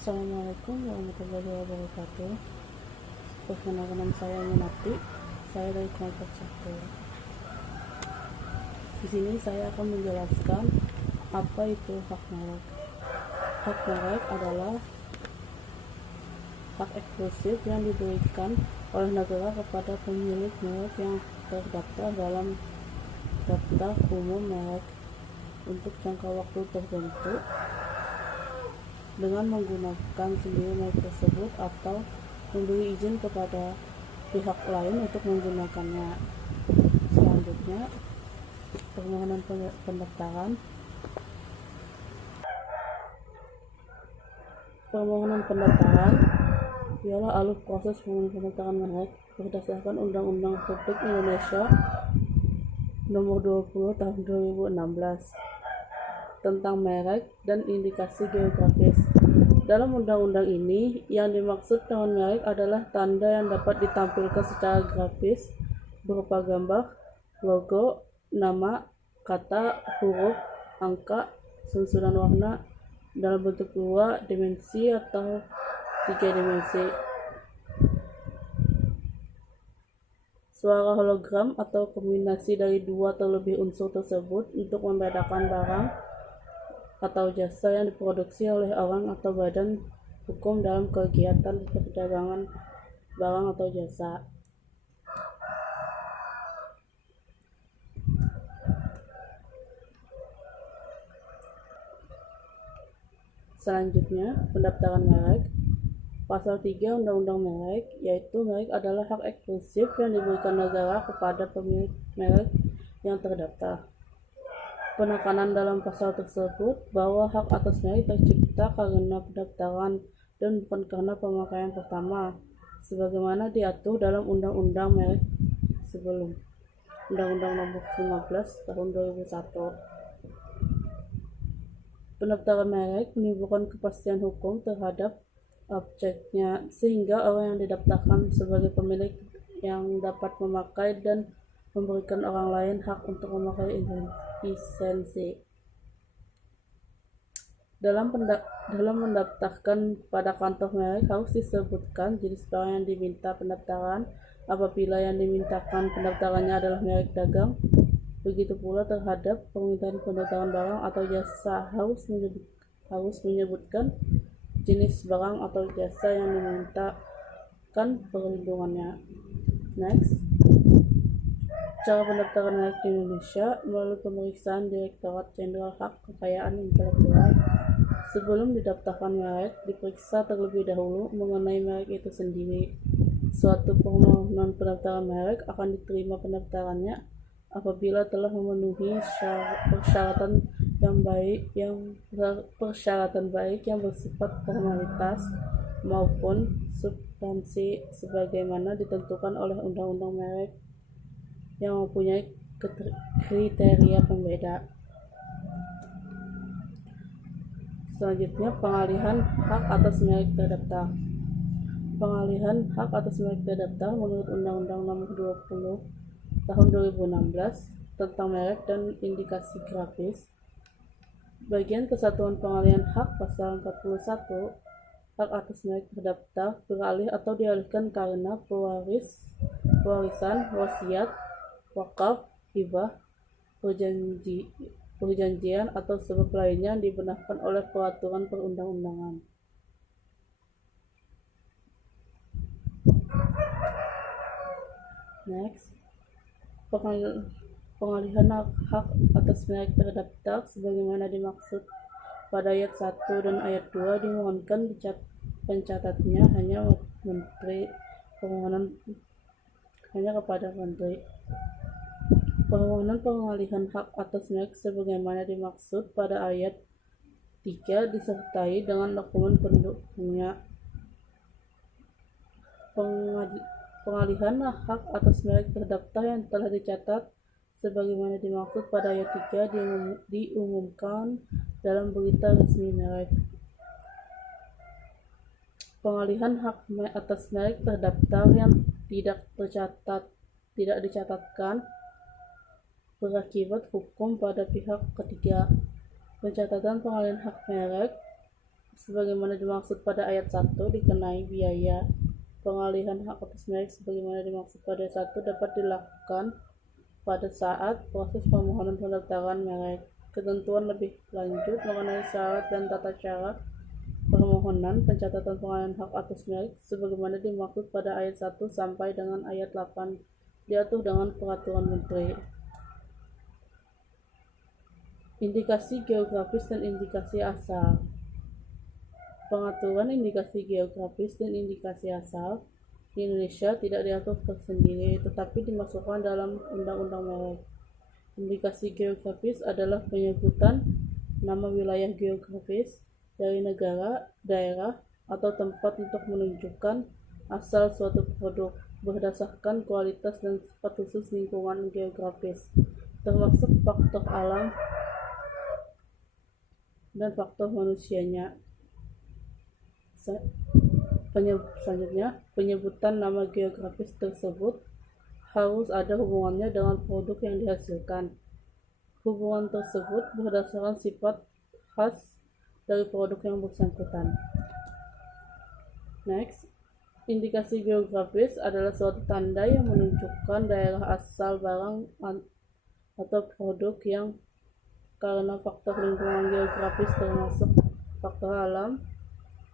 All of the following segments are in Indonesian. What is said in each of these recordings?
Assalamualaikum warahmatullahi wabarakatuh. Perkenalkan, nama saya Minati. Saya dari kelompok 1. Di sini saya akan menjelaskan apa itu hak merek. Hak merek adalah hak eksklusif yang diberikan oleh negara kepada pemilik merek yang terdaftar dalam daftar umum merek untuk jangka waktu tertentu dengan menggunakan sendiri merek tersebut atau memberi izin kepada pihak lain untuk menggunakannya. Selanjutnya, permohonan pendaftaran. Permohonan pendaftaran ialah alur proses permohonan pendaftaran merek berdasarkan Undang-Undang Republik Indonesia Nomor 20 Tahun 2016 tentang merek dan indikasi geografis. Dalam undang-undang ini, yang dimaksud dengan merek adalah tanda yang dapat ditampilkan secara grafis berupa gambar, logo, nama, kata, huruf, angka, susunan warna dalam bentuk 2 dimensi atau 3 dimensi, suara hologram atau kombinasi dari 2 atau lebih unsur tersebut untuk membedakan barang atau jasa yang diproduksi oleh orang atau badan hukum dalam kegiatan perdagangan barang atau jasa. Selanjutnya, pendaftaran merek. Pasal 3 Undang-Undang Merek, yaitu merek adalah hak eksklusif yang diberikan negara kepada pemilik merek yang terdaftar. Penekanan dalam pasal tersebut bahwa hak atas merek tercipta karena pendaftaran dan bukan karena pemakaian pertama, sebagaimana diatur dalam Undang-Undang Merek sebelum Undang-Undang Nomor 15 Tahun 2001. Pendaftaran merek menimbulkan kepastian hukum terhadap objeknya, sehingga orang yang didaftarkan sebagai pemilik yang dapat memakai dan memberikan orang lain hak untuk memakai lisensi. Dalam mendaftarkan pada kantor merek harus disebutkan jenis barang yang diminta pendaftaran. Apabila yang dimintakan pendaftarannya adalah merek dagang, begitu pula terhadap permintaan pendaftaran barang atau jasa harus menyebutkan jenis barang atau jasa yang dimintakan perlindungannya. Next, cara pendaftaran merek di Indonesia melalui pemeriksaan Direktorat Jenderal Hak Kekayaan Intelektual. Sebelum didaftarkan merek, diperiksa terlebih dahulu mengenai merek itu sendiri. Suatu permohonan pendaftaran merek akan diterima pendaftarannya apabila telah memenuhi persyaratan baik yang bersifat formalitas maupun substansi sebagaimana ditentukan oleh Undang-Undang Merek yang mempunyai kriteria pembeda. Selanjutnya, pengalihan hak atas merek terdaftar. Pengalihan hak atas merek terdaftar menurut Undang-Undang Nomor 20 Tahun 2016 tentang merek dan indikasi grafis. Bagian kesatuan pengalihan hak pasal 41, hak atas merek terdaftar beralih atau dialihkan karena pewarisan, wasiat, wakaf, hibah, perjanjian atau sebab lainnya yang dibenarkan oleh peraturan perundang-undangan. Next, pengalihan hak atas merek terdaftar sebagaimana dimaksud pada ayat 1 dan ayat 2 dimohonkan pencatatnya hanya kepada menteri. Permohonan pengalihan hak atas merek sebagaimana dimaksud pada ayat 3 disertai dengan dokumen pendukungnya. Pengalihan hak atas merek terdaftar yang telah dicatat sebagaimana dimaksud pada ayat 3 diumumkan dalam berita resmi merek. Pengalihan hak atas merek terdaftar yang tidak dicatatkan berakibat hukum pada pihak ketiga. Pencatatan pengalihan hak merek sebagaimana dimaksud pada ayat 1 dikenai biaya. Pengalihan hak atas merek sebagaimana dimaksud pada ayat 1 dapat dilakukan pada saat proses permohonan pendaftaran merek. Ketentuan lebih lanjut mengenai syarat dan tata cara permohonan pencatatan pengalihan hak atas merek sebagaimana dimaksud pada ayat 1 sampai dengan ayat 8 diatur dengan peraturan menteri. Indikasi geografis dan indikasi asal. Pengaturan indikasi geografis dan indikasi asal di Indonesia tidak diatur tersendiri, tetapi dimasukkan dalam Undang-Undang Merek. Indikasi geografis adalah penyebutan nama wilayah geografis dari negara, daerah, atau tempat untuk menunjukkan asal suatu produk berdasarkan kualitas dan sifat khusus lingkungan geografis, termasuk faktor alam dan faktor manusianya. Selanjutnya, penyebutan nama geografis tersebut harus ada hubungannya dengan produk yang dihasilkan. Hubungan tersebut berdasarkan sifat khas dari produk yang bersangkutan. Next, indikasi geografis adalah suatu tanda yang menunjukkan daerah asal barang atau produk yang karena faktor lingkungan geografis termasuk faktor alam,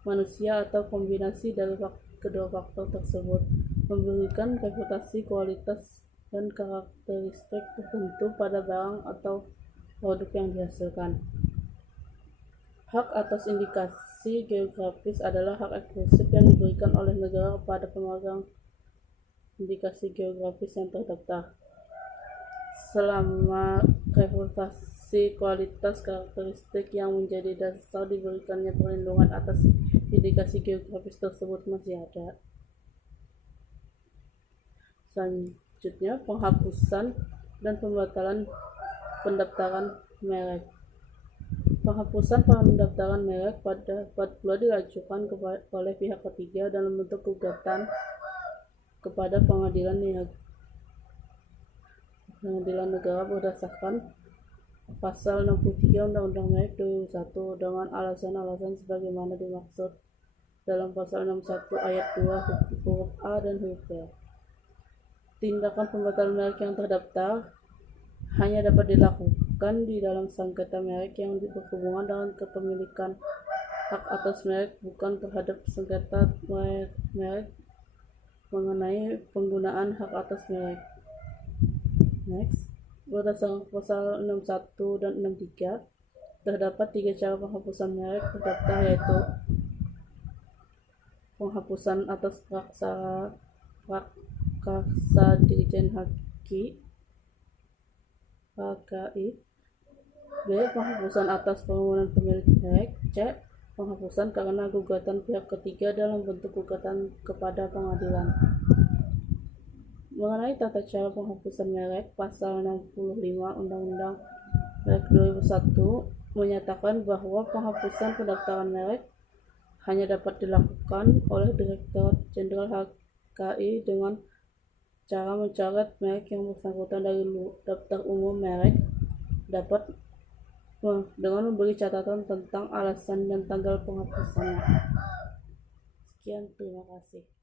manusia atau kombinasi dari kedua faktor tersebut memberikan reputasi, kualitas, dan karakteristik tertentu pada barang atau produk yang dihasilkan. Hak atas indikasi geografis adalah hak eksklusif yang diberikan oleh negara kepada pemegang indikasi geografis yang terdaftar. Selama reputasi, kualitas, karakteristik yang menjadi dasar diberikannya perlindungan atas indikasi geografis tersebut masih ada. Selanjutnya, penghapusan dan pembatalan pendaftaran merek. Penghapusan pendaftaran merek dapat pula diajukan oleh pihak ketiga dalam bentuk gugatan kepada pengadilan negara berdasarkan Pasal 63 Undang-Undang Merek 2001 dengan alasan-alasan sebagaimana dimaksud dalam Pasal 61 Ayat 2 huruf A dan huruf B. Tindakan pembatalan merek yang terdaftar hanya dapat dilakukan di dalam sengketa merek yang berhubungan dengan kepemilikan hak atas merek, bukan terhadap sengketa merek mengenai penggunaan hak atas merek. Next, berdasarkan Pasal 61 dan 63 terdapat 3 cara penghapusan merek terdaftar, yaitu penghapusan atas prakarsa Dirjen HKI, B. Penghapusan atas permohonan pemilik merek, C. Penghapusan karena gugatan pihak ketiga dalam bentuk gugatan kepada pengadilan. Mengenai tata cara penghapusan merek, Pasal 65 Undang-Undang Merek 2001 menyatakan bahwa penghapusan pendaftaran merek hanya dapat dilakukan oleh Direktorat Jenderal HKI dengan cara mencoret merek yang bersangkutan dari daftar umum merek, dapat dengan memberi catatan tentang alasan dan tanggal penghapusannya. Sekian, terima kasih.